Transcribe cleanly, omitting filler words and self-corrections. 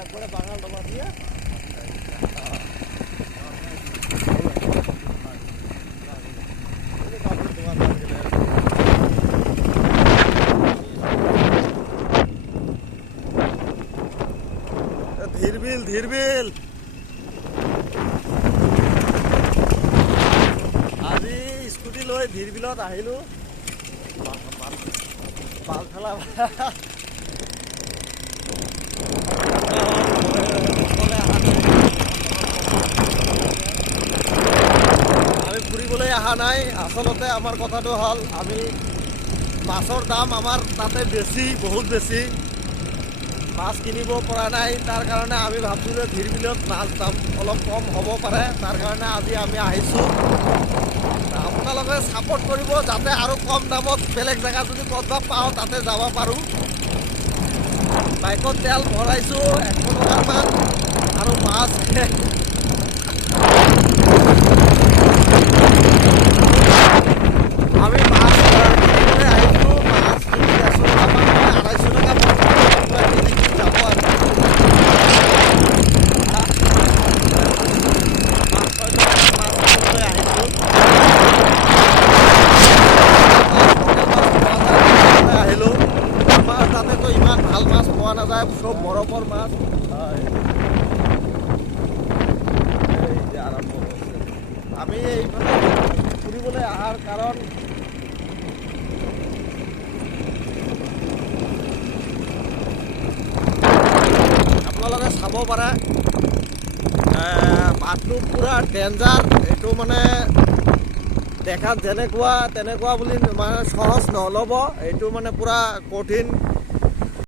একবাৰে বাঙাল ডবা দিয়ে ধীৰবিল আজি স্কুটি লৈ ধীৰবিলত আহিলো বাল ঠেলা আমি ফুৰিবলৈ অহা নাই আচলতে আমাৰ কথাটো হ'ল আমি মাছৰ দাম আমাৰ তাতে বেছি বহুত বেছি মাছ কিনিব পৰা নাই তাৰ কাৰণে আমি ভাবছো যে ধীৰবিলত মাছ দাম অলপ কম হ'ব পাৰে তাৰ কাৰণে আজি আমি আহিছোঁ আপোনালোকে ছাপোৰ্ট কৰিব যাতে আৰু কম দামত বেলেগ জেগা যদি ক'ৰবাত পাওঁ তাতে যাব পাৰোঁ বাইকত তেল ভৰাইছোঁ 100 টকামান আৰু মাছ আমি মাছ কিনিবলৈ আহিছোঁ মাছ কিনি 100 টকামান 250 টকা যাব আৰু আহিলোঁ আমাৰ তাতেতো ইমান ভাল মাছ পোৱা নাযায় চব বৰফৰ মাছ আৰম্ভ হৈছে আমি এইফালে ফুৰিবলৈ অহাৰ কাৰণ আপোনালোকে চাব পাৰে বাটটো পুৰা ডেঞ্জাৰ এইটো মানে দেখাত যেনেকুৱা তেনেকুৱা বুলি মানে সহজ নল'ব এইটো মানে পুৰা কঠিন